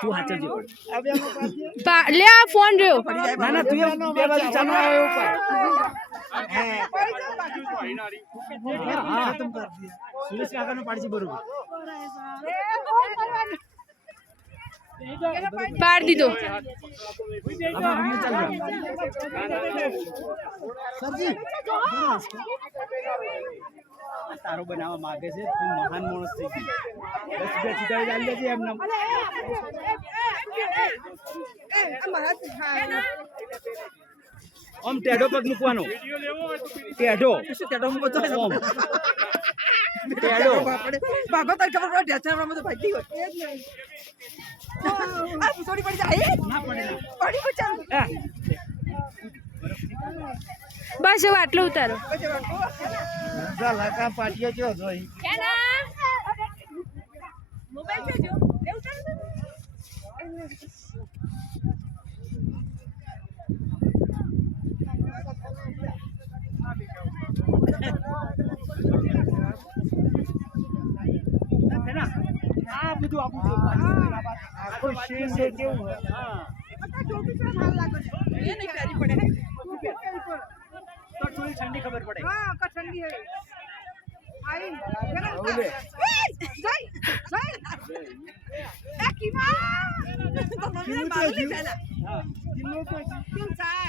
તું હાચવજે લે આ ફોન રહ્યો ના ના તું બે બાજુ ચાલુ આવ્યો ઉપર સુરેશ કાકાનો પાડજી બરોબર પાડ દીધો તારો બનાવવા માંગે છે તું મહાન માણસ થઈ ગઈ 10 રૂપિયા ચૂકવી આલી દેજે એમ નામ ઓમ ટેડો પગ મૂકવાનો ટેડો શું ટેડો મૂકો તો ઓમ ટેડો બાબા તાર ખબર પડે ઢેચા માં તો ભાઈ ગયો આ સોરી પડી જાય ના પડે પડી બચાવ બસ હવે આટલું ઉતારો લાકા પાટિયા જો જોઈ મોબાઈલ જો આ બધું આપું છું આખો શેર છે કેવું હા બતા જોતી છે હાલ લાગે છે એ નહીં પ્યારી પડે તો થોડી ઠંડી ખબર પડે હા કા ઠંડી હે આઈ જરા જય એ કીમા તો મને મારું નહીં પહેલા હા કિલો તો